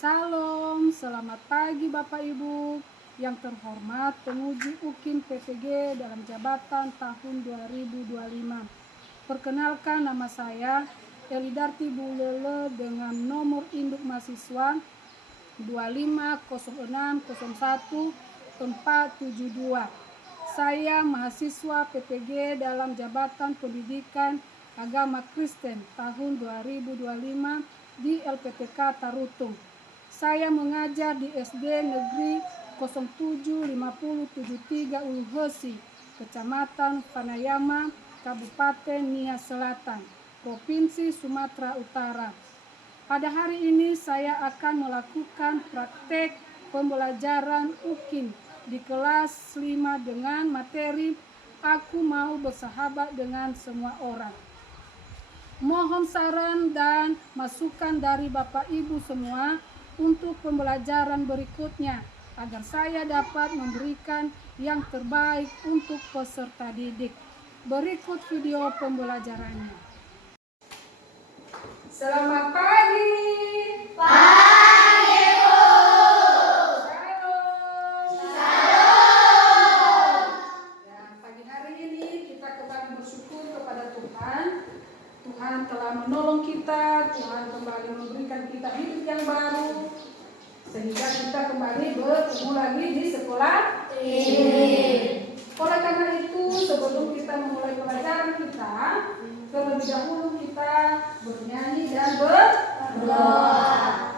Salam, selamat pagi Bapak Ibu yang terhormat penguji UKIM PPG dalam jabatan tahun 2025. Perkenalkan, nama saya Elidarti Bulele dengan nomor induk mahasiswa 250601472. Saya mahasiswa PPG dalam jabatan pendidikan agama Kristen tahun 2025 di LPTK Tarutung. Saya mengajar di SD Negeri 075073 Uluhesi, Kecamatan Panayama, Kabupaten Nia Selatan, Provinsi Sumatera Utara. Pada hari ini saya akan melakukan praktek pembelajaran UKIM di kelas 5 dengan materi Aku Mau Bersahabat Dengan Semua Orang. Mohon saran dan masukan dari Bapak Ibu semua untuk pembelajaran berikutnya agar saya dapat memberikan yang terbaik untuk peserta didik. Berikut video pembelajarannya. Selamat pagi. Pagi, Bu. Shalom. Ya, pagi hari ini kita kembali bersyukur kepada Tuhan. Tuhan telah menolong kita, Tuhan kembali memberikan kita hidup yang baru, sehingga kita kembali bertemu lagi di sekolah ini. Oleh karena itu, sebelum kita memulai pelajaran kita, terlebih dahulu kita bernyanyi dan berdoa.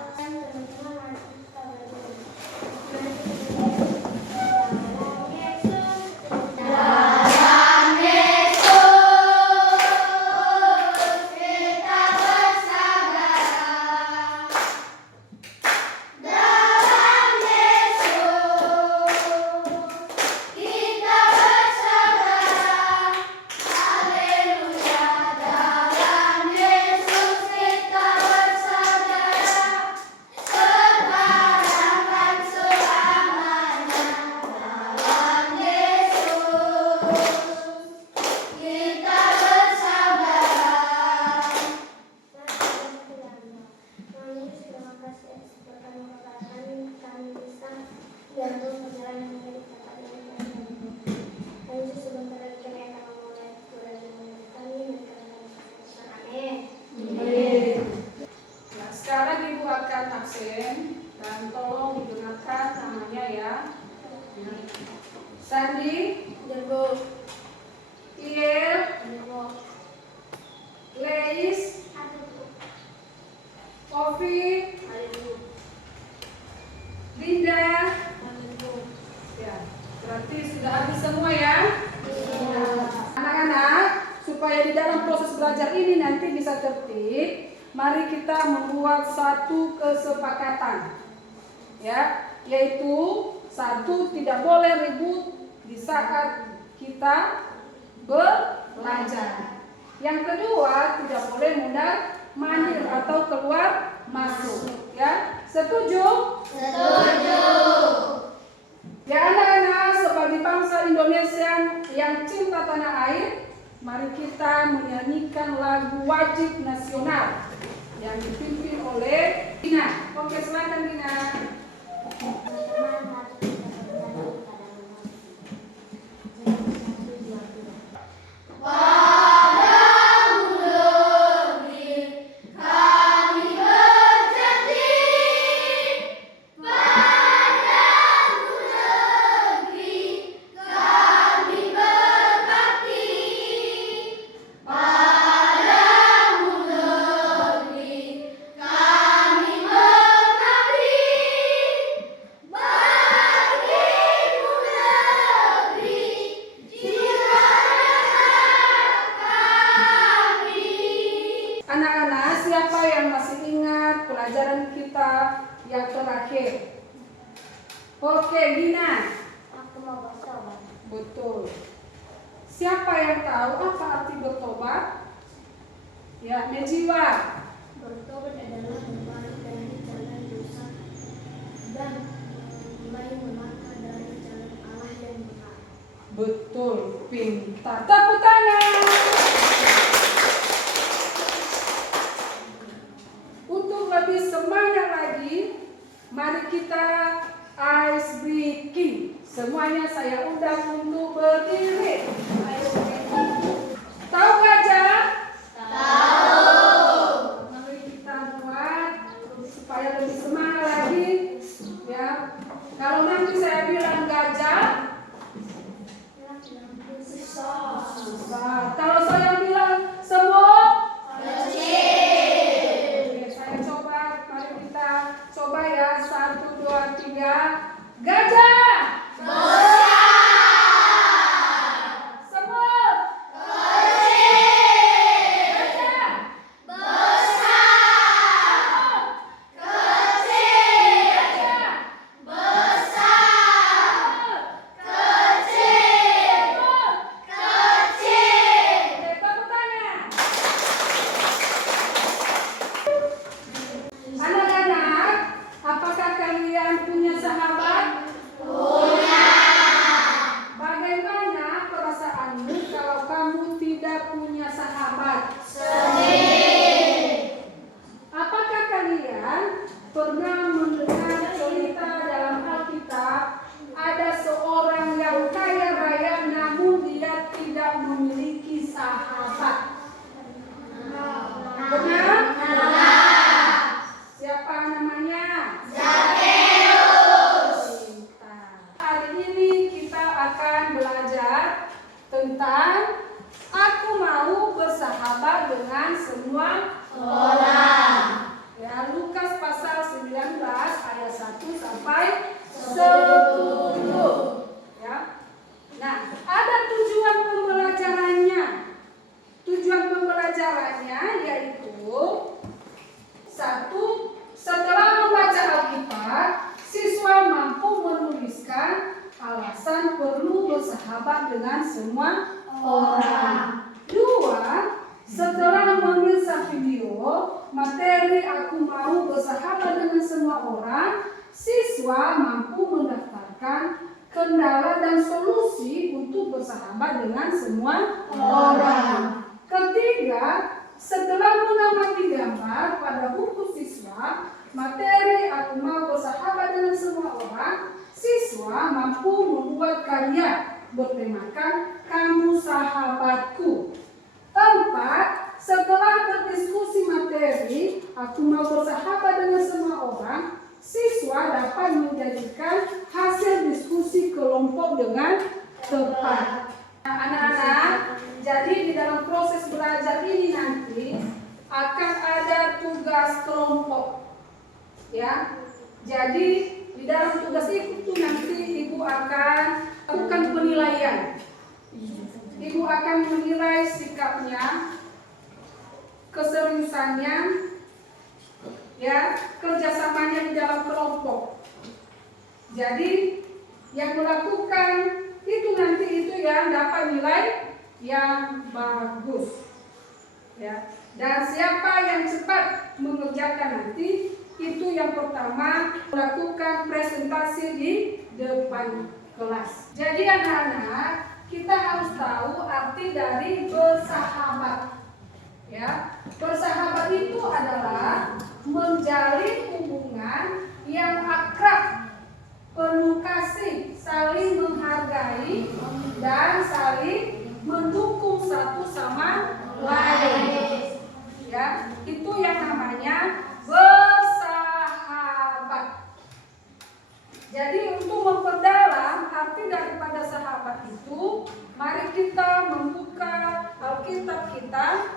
Sekarang Ibu akan absen dan tolong didengarkan namanya ya. Sandi, Iel, Leis, Ovi, Linda. Ya, berarti sudah habis semua ya. Anak-anak, supaya di dalam proses belajar ini nanti bisa tertib, mari kita membuat satu kesepakatan, ya, yaitu satu, tidak boleh ribut di saat kita belajar. Yang kedua, tidak boleh mundar mandir atau keluar masuk, ya. Setuju? Setuju. Ya anak-anak, sebagai bangsa Indonesia yang cinta tanah air, mari kita menyanyikan lagu wajib nasional yang dipimpin oleh Dina. Oke, silakan Dina. Anak-anak, siapa yang masih ingat pelajaran kita yang terakhir? Oke, Dina. Aku mau bertobat. Betul. Siapa yang tahu apa arti bertobat? Ya, Nejiwa. Bertobat adalah berbalik dari jalan dosa dan mulai melangkah dari jalan Allah yang benar. Betul, pintar. Tepuk tangan. Untuk lebih semangat lagi, mari kita ice breaking. Semuanya saya undang untuk berdiri. Tahu gajah? Tahu. Mari kita buat supaya lebih semangat lagi, ya. Kalau nanti saya bilang gajah, susah. Kalau saya bilang semut, kecil. Oke, saya coba. Mari kita coba ya. 1, 2, 3. Gajah. Semut. Anak-anak, apakah kalian punya sahabat? Punya. Bagaimana perasaanmu kalau kamu tidak punya sahabat? Sedih. Apakah kalian pernah mendengar cerita dalam Alkitab ada seorang yang kaya raya namun dia tidak memiliki sahabat? Benar? Siapa namanya? Zakheus. Hari ini kita akan belajar tentang aku mau bersahabat dengan semua orang. Ya, Lukas pasal 19 ayat 1 sampai 10. Ya. Nah, ada tujuan pembelajarannya. Tujuan pembelajarannya yaitu 1. Setelah membaca Alkitab, siswa mampu menuliskan alasan perlu bersahabat dengan semua orang. 2. Setelah memirsa video materi aku mau bersahabat dengan semua orang, siswa mampu mendaftarkan kendala dan solusi untuk bersahabat dengan semua orang. 3. Setelah mengamati gambar pada buku siswa, materi aku mau bersahabat dengan semua orang, siswa mampu membuat karya bertemakan kamu sahabatku. 4. Setelah berdiskusi materi aku mau bersahabat dengan semua orang, siswa dapat menjadikan hasil diskusi kelompok dengan tepat. Anak-anak, jadi di dalam proses belajar ini nanti akan ada tugas kelompok, ya. Jadi di dalam tugas itu nanti ibu akan lakukan penilaian. Ibu akan menilai sikapnya, keseriusannya, ya, kerjasamanya di dalam kelompok. Jadi yang melakukan itu nanti itu yang dapat nilai yang bagus, ya. Dan siapa yang cepat mengerjakan nanti itu yang pertama melakukan presentasi di depan kelas. Jadi anak-anak, kita harus tahu arti dari bersahabat, ya. Bersahabat itu adalah menjalin hubungan yang akrab, penuh kasih, saling menghargai dan saling mendukung satu sama lain. Ya, itu yang namanya bersahabat. Jadi untuk memperdalam arti daripada sahabat itu, mari kita membuka Alkitab kita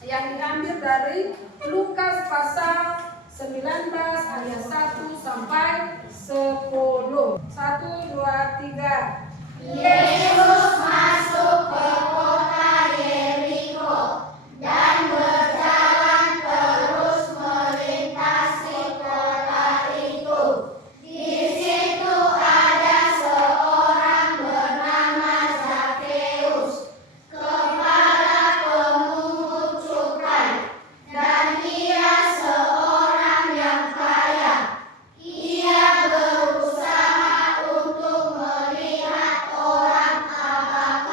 yang diambil dari Lukas pasal 19 ayat 1 sampai 10. 1, 2, 3. Yesus masuk ke kota Yeriko dan berjalan terus melintasi kota itu. Di situ ada seorang bernama Zakheus, kepala pemungut cukai, dan ia seorang yang kaya. Ia berusaha untuk melihat orang apakah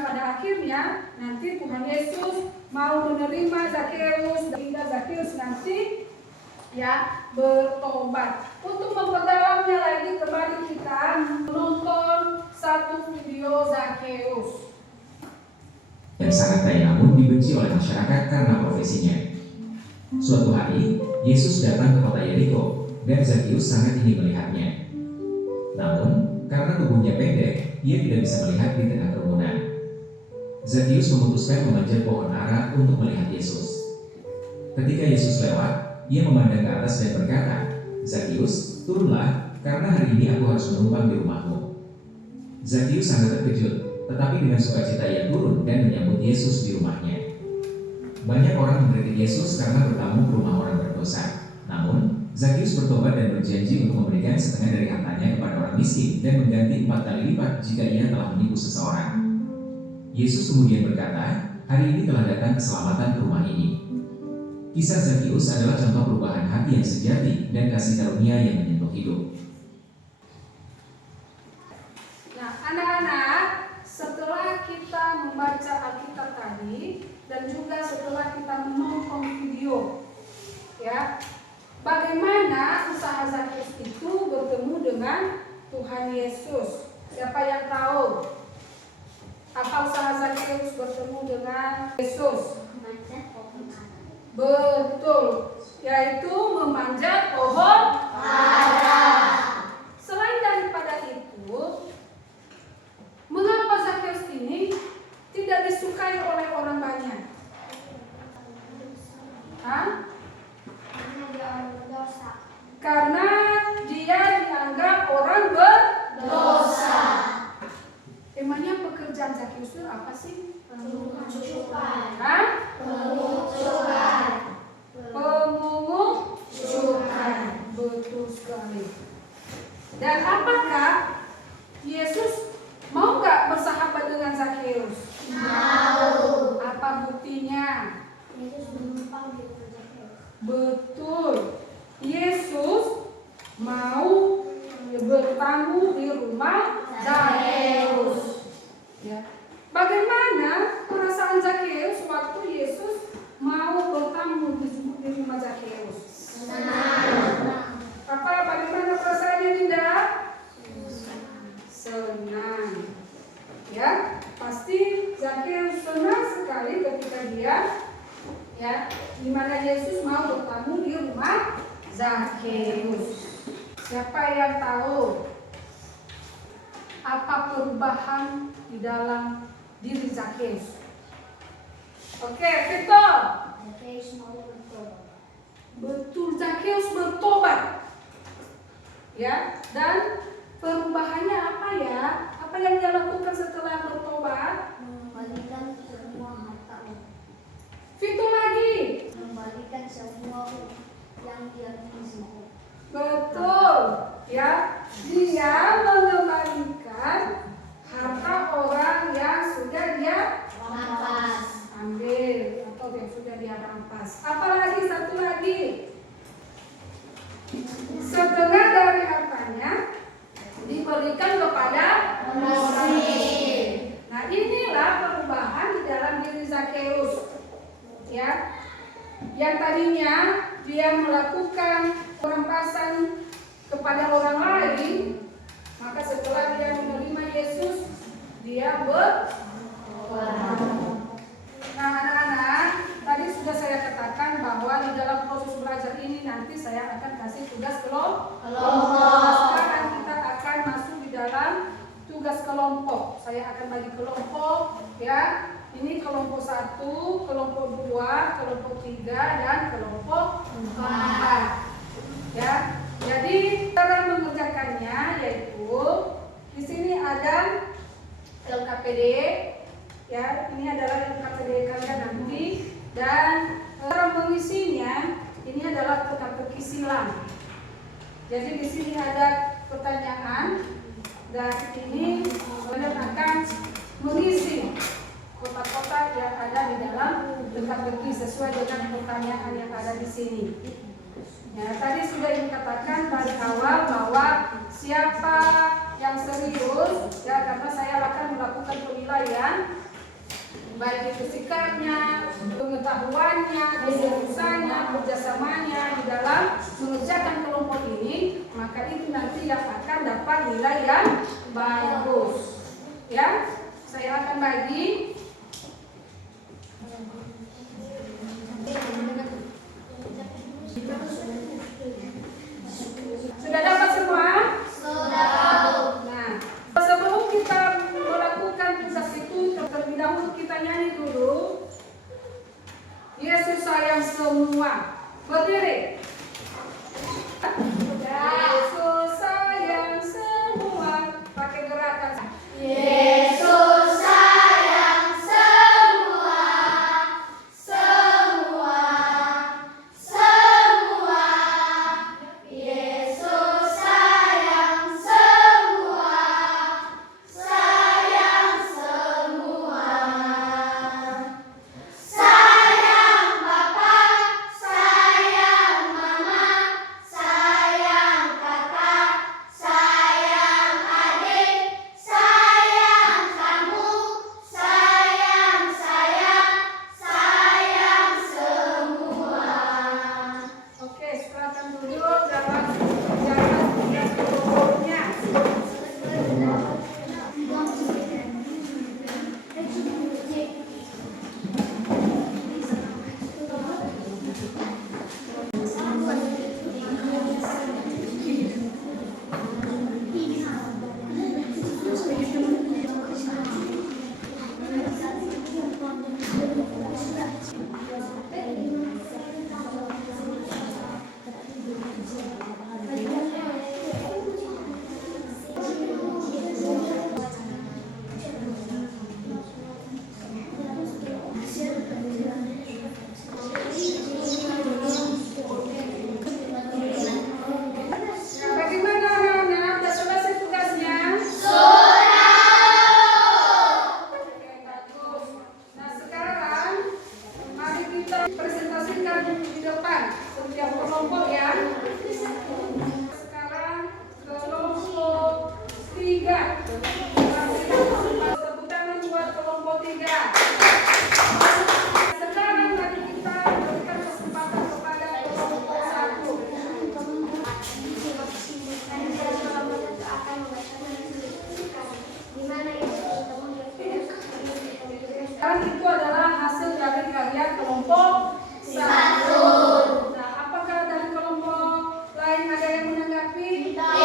Dan pada akhirnya nanti Tuhan Yesus mau menerima Zakheus hingga Zakheus nanti ya bertobat. Untuk memperdalamnya lagi, kembali kita menonton satu video Zakheus yang sangat kaya namun dibenci oleh masyarakat karena profesinya. Suatu hari, Yesus datang ke kota Yeriko dan Zakheus sangat ingin melihatnya. Namun, karena tubuhnya pendek, ia tidak bisa melihat di tengah kerumunan. Zakheus memutuskan memanjat pohon ara untuk melihat Yesus. Ketika Yesus lewat, ia memandang ke atas dan berkata, "Zakheus, turunlah, karena hari ini aku harus menumpang di rumahmu." Zakheus sangat terkejut, tetapi dengan sukacita ia turun dan menyambut Yesus di rumahnya. Banyak orang mengkritik Yesus karena bertamu ke rumah orang berdosa. Namun, Zakheus bertobat dan berjanji untuk memberikan setengah dari hartanya kepada orang miskin dan mengganti 4 kali lipat jika ia telah menipu seseorang. Yesus kemudian berkata, "Hari ini telah datang keselamatan ke rumah ini." Kisah Zakheus adalah contoh perubahan hati yang sejati dan kasih karunia yang menyentuh hidup. Nah, anak-anak, setelah kita membaca Alkitab tadi dan juga setelah kita menonton video, ya, bagaimana usaha Zakheus itu bertemu dengan Tuhan Yesus? Siapa yang tahu? Apa usaha Zakheus bertemu dengan Yesus? Betul, yaitu memanjat pohon ara. Selain daripada itu, mengapa Zakheus ini tidak disukai oleh orang banyak? Karena dia dianggap orang berdosa. Emangnya pekerjaan Zakheus itu apa sih? Pemungut cukai. Betul sekali. Dan apakah Yesus mau nggak bersahabat dengan Zakheus? Mau. Apa buktinya? Yesus menumpang di rumah Zakheus. Betul. Yesus mau bertamu di rumah Zakheus. Ya. Bagaimana perasaan Zakheus waktu Yesus mau bertamu di rumah Zakheus? Senang. Bagaimana perasaannya, Dinda? Senang. Ya, pasti Zakheus senang sekali ketika dia, ya, di mana Yesus mau bertamu di rumah Zakheus. Siapa yang tahu apa perubahan di dalam diri Zakheus? Oke, Victor. Zakheus mau bertobat. Betul, Zakheus bertobat. Ya, dan perubahannya apa ya? Apa yang dia lakukan setelah bertobat? Mengembalikan semua harta. Victor lagi. Mengembalikan semua yang dia miliki. Betul, ya. Dia mengembalikan harta orang yang sudah dia Rampas. ambil atau yang sudah dia rampas. Apalagi satu lagi, setengah dari hartanya diberikan kepada orang miskin. Nah, inilah perubahan di dalam diri Zakheus, ya. Yang tadinya dia melakukan perampasan kepada orang lain, maka setelah dia menerima Yesus, dia bertobat. Nah, anak-anak, tadi sudah saya katakan bahwa di dalam proses belajar ini nanti saya akan kasih tugas kelompok. Sekarang kita akan masuk di dalam tugas kelompok. Saya akan bagi kelompok, ya. Ini kelompok 1, kelompok 2, kelompok 3, dan kelompok 4. Ya. Jadi cara mengerjakannya yaitu di sini ada LKPD, ya, ini adalah LKPD kalian nanti, dan cara mengisinya ini adalah teka-teki silang. Jadi di sini ada pertanyaan dan ini kalian akan mengisi kotak-kotak yang ada di dalam teka-teki sesuai dengan pertanyaan yang ada di sini. Ya, tadi sudah dikatakan dari awal bahwa siapa yang serius, ya, karena saya akan melakukan penilaian baik itu sikapnya, pengetahuannya, keseriusannya, kerjasamanya di dalam mengerjakan kelompok ini, maka itu nanti yang akan dapat nilai yang bagus. Ya, saya akan bagi. Sudah dapat semua? Sudah. Nah, sebelum kita melakukan tugas itu, terlebih dahulu kita nyanyi dulu. Yesus sayang semua. Berdiri. Yesus sayang semua. Pakai gerakan. Yesus sayang semua, semua, semua. Yesus sayang semua, sayang semua. Sayang Papa, sayang Mama, sayang kakak, sayang adik, sayang kamu, sayang saya, sayang semua. Oke, silakan duduk dalam jalan tugas kelompoknya. Bagaimana anak-anak? Sudah selesai tugasnya? Oke, bagus. Nah, sekarang mari kita presentasikan di depan setiap kelompok ya. Sekarang kelompok 3. Tepuk tangan buat kelompok 3. Sekarang mari kita berikan kesempatan kepada kelompok 1. Sekarang itu adalah hasil dari karya kelompok 1. Nah, apakah dari kelompok lain ada yang menanggapi? Oke,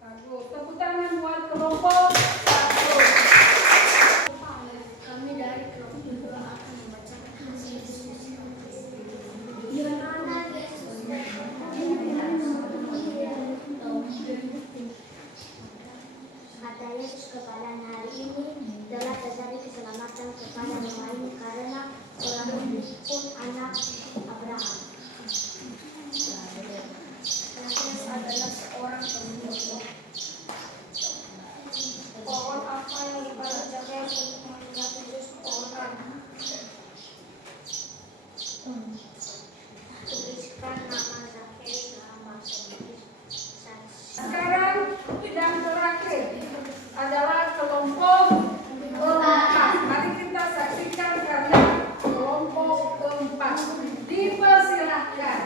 bagus. Tepuk tangan buat kelompok 1. Kami dari kelompok 2 akan membacakan hasil diskusi. Di mana Yesus kata Yesus kepada hari ini telah terjadi keselamatan kepada yang lain karena orang pun anak Abraham. Yesus adalah seorang pembunuh. Pohon apa yang dipakai Zakheus untuk mengingat Yesus orang? Tuliskan nama Zakheus dalam bahasa Inggris. Sekarang yang terakhir adalah kelompok 4. Mari kita saksikan karya kelompok 4. Dipersilahkan.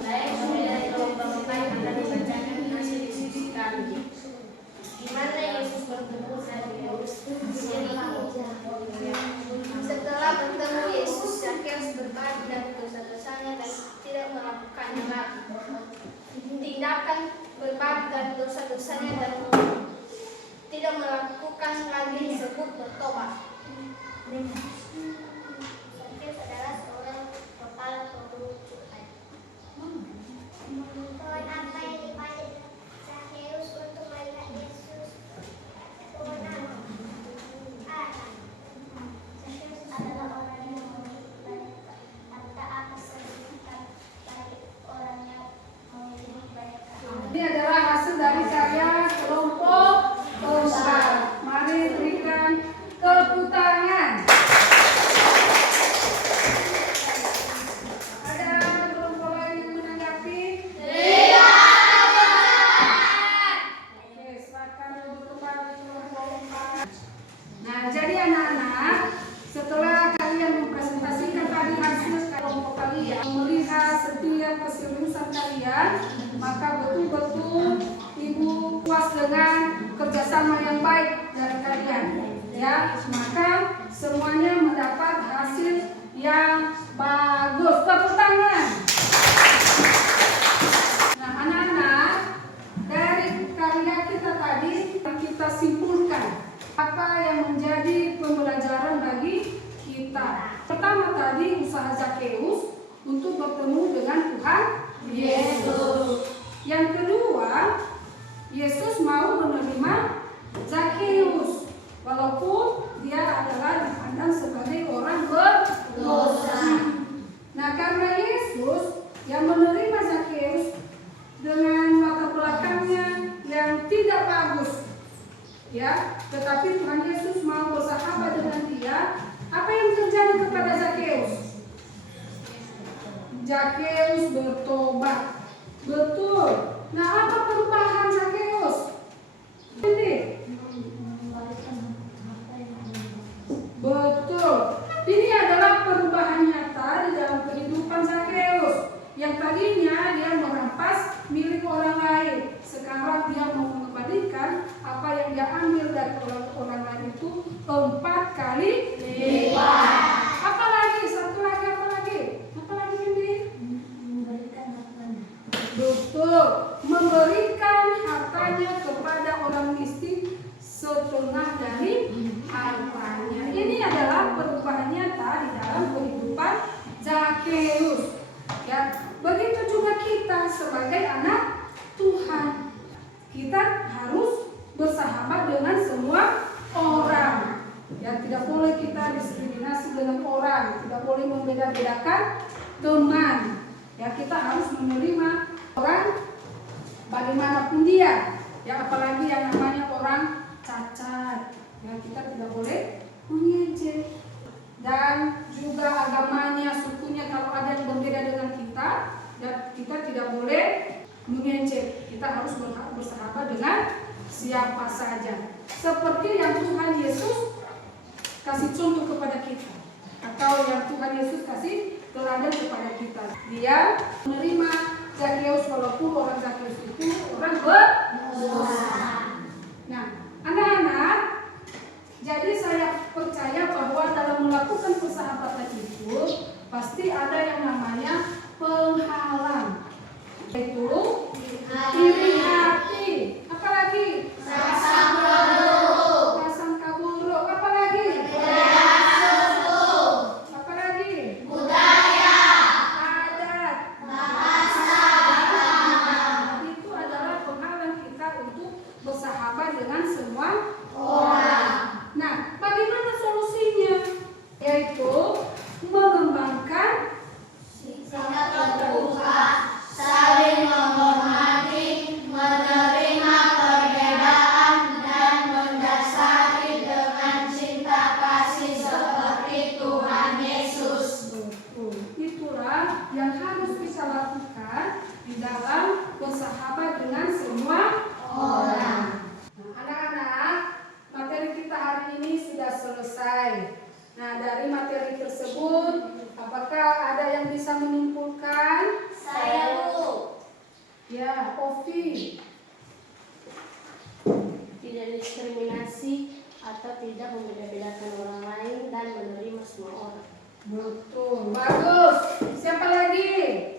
Baik, kami dari kelompok 4 akan membacakan hasil diskusi kami. Di mana Yesus bertemu Zakheus Setelah bertemu Yesus, Zakheus berbalik dari dosa-dosanya dan tidak melakukannya lagi. Tindakan berbalik dari dosa-dosanya dan tidak melakukan lagi disebut bertobat. Zakheus adalah seorang kepala pemburu cukai. Pohon apa yang dipakai Zakheus untuk melihat Yesus? Pohon apa? Zakheus adalah orang yang memiliki banyak harta apa sedangkan bagi orang yang memiliki banyak harta. Ini adalah hasil dari karya kelompok 4. Mari berikan tepuk tangan. Nah, jadi anak-anak, setelah kalian mempresentasikan tadi hasil kelompok kalian, melihat setiap keseriusan kalian, maka betul-betul Ibu puas dengan kerjasama yang baik dari kalian. Ya, maka semuanya mendapat hasil yang bagus. Tepuk tangan. Nah, anak-anak, dari karya kita tadi kita simpulkan apa yang menjadi pembelajaran bagi kita. Pertama tadi usaha Zakheus untuk bertemu dengan Tuhan Yesus. Yang kedua, Yesus mau menerima Zakheus walaupun dia adalah dipandang sebagai orang berdosa. Nah, karena Yesus yang menerima Zakheus dengan latar belakangnya yang tidak bagus, ya, tetapi Tuhan Yesus mau bersahabat dengan dia. Apa yang terjadi kepada Zakheus? Zakheus bertobat. Betul. Nah, apa perubahan Zakheus? Ini. Betul. Ini adalah perubahan nyata di dalam kehidupan Zakheus. Yang tadinya dia merampas milik orang lain, sekarang dia mau mengembalikan apa yang dia ambil dari orang lain itu 4 kali lipat. Apalagi satu lagi, apalagi ini? Betul, memberikan hartanya kepada orang miskin setengah dari hartanya. Ini adalah perubahan nyata di dalam kehidupan Zakheus. Ya, begitu juga kita sebagai anak Tuhan. Kita harus bersahabat dengan semua orang. Ya, tidak boleh kita diskriminasi dengan orang, tidak boleh membeda-bedakan teman. Ya, kita harus menerima orang bagaimanapun dia. Ya, apalagi yang namanya orang cacat. Ya, kita tidak boleh mengejek. Dan juga agamanya, sukunya, kalau ada yang berbeda dengan kita, dan kita tidak boleh mengejek. Kita harus bersahabat dengan siapa saja. Seperti yang Tuhan Yesus kasih contoh kepada kita, atau yang Tuhan Yesus kasih teladan kepada kita. Dia menerima Zakheus walaupun orang Zakheus itu orang berdosa. Nah, anak-anak, jadi saya percaya bahwa dalam melakukan persahabatan itu pasti ada yang namanya penghalang, yaitu iri hati, apalagi prasangka buruk, apalagi budaya, adat, bahasa. Itu adalah penghalang kita untuk bersahabat dengan semua orang. Nah, bagaimana solusinya? Yaitu mengembangkan sikap terbuka, saling menghormati, menerima perbedaan, dan mendasari dengan cinta kasih seperti Tuhan Yesus. Itulah yang harus kita lakukan di dalam bersahabat dengan semua orang. Anak-anak, materi kita hari ini sudah selesai. Nah, dari materi tersebut, apakah ada yang bisa menyimpulkan? Saya, Bu. Ya, Ovi. Tidak diskriminasi atau tidak membeda-bedakan orang lain dan menerima semua orang. Betul, bagus. Siapa lagi?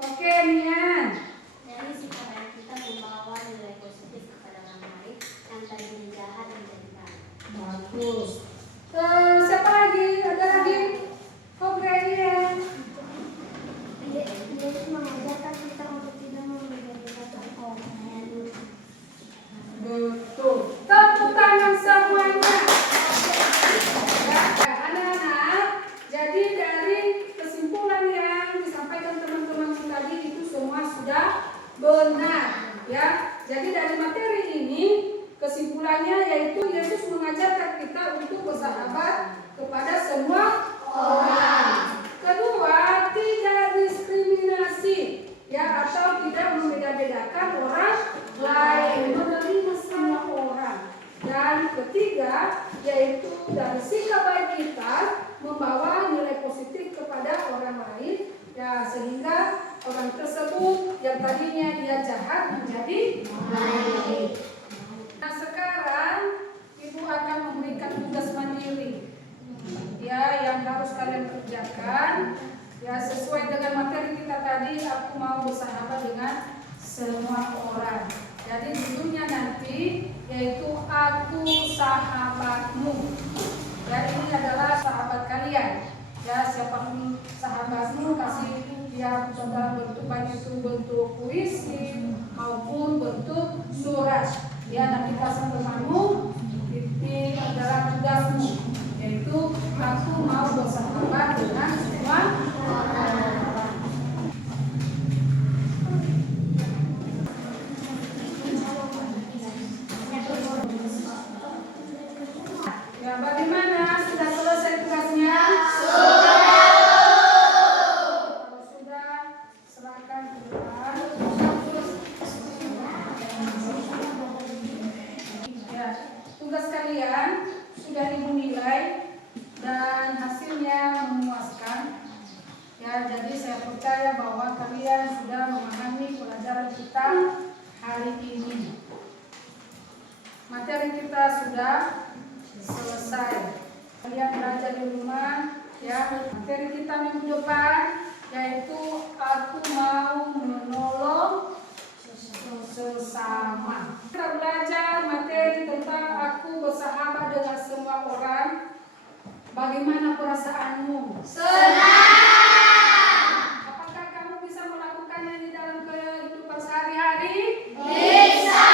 Oke, Nian. Jadi supaya kita membawa nilai positif kepada orang lain yang tadinya jahat menjadi baik. Bagus. Siapa lagi? Ada lagi? Oke, Nian. Yesus mengajarkan kita untuk tidak membeda-bedakan orang lain. Betul. Tepuk tangan semuanya. Ya, anak-anak. Jadi dari kesimpulan yang disampaikan teman-teman tadi itu semua sudah benar. Ya. Jadi dari materi ini kesimpulannya yaitu Yesus mengajarkan kita untuk bersahabat kepada semua orang. Kedua, tidak diskriminasi, ya, atau tidak membeda-bedakan orang lain, menerima semua orang. Dan ketiga, ketiga yaitu dari sikap baik kita membawa nilai positif kepada orang lain, ya, sehingga orang tersebut yang tadinya dia jahat menjadi baik. Nah, sekarang Ibu akan memberikan tugas mandiri, ya, yang harus kalian kerjakan, ya, sesuai dengan materi kita tadi. Aku mau bersahabat dengan semua orang. Jadi judulnya nanti yaitu aku sahabatmu. Ya, ini adalah sahabat kalian. Ya, siapapun sahabatmu, kasih dia dalam bentuk, baik itu bentuk puisi maupun bentuk surat. Ya, nanti pasang rumahmu, titik adalah tugasmu, yaitu aku mau bersahabat dengan semua orang. Ya, bagaimana? Sudah selesai tugasnya? Sudah. Kalau sudah, serahkan pulang. Ya, tugas kalian sudah Ibu nilai dan hasilnya memuaskan. Ya, jadi saya percaya bahwa kalian sudah memahami pelajaran kita hari ini. Materi kita sudah selesai. Kalian belajar di rumah, ya. Materi kita minggu depan yaitu aku mau menolong sesama. Kita belajar materi tentang aku bersahabat dengan semua orang. Bagaimana perasaanmu? Senang. Apakah kamu bisa melakukannya di dalam kehidupan sehari-hari? Bisa.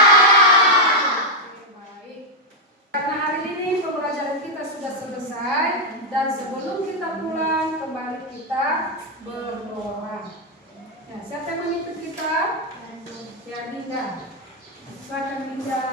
Karena hari ini pembelajaran kita sudah selesai dan sebelum kita pulang kembali kita berdoa. Ya, siapa yang memimpin kita? Ya, Dinda. Silakan Dinda.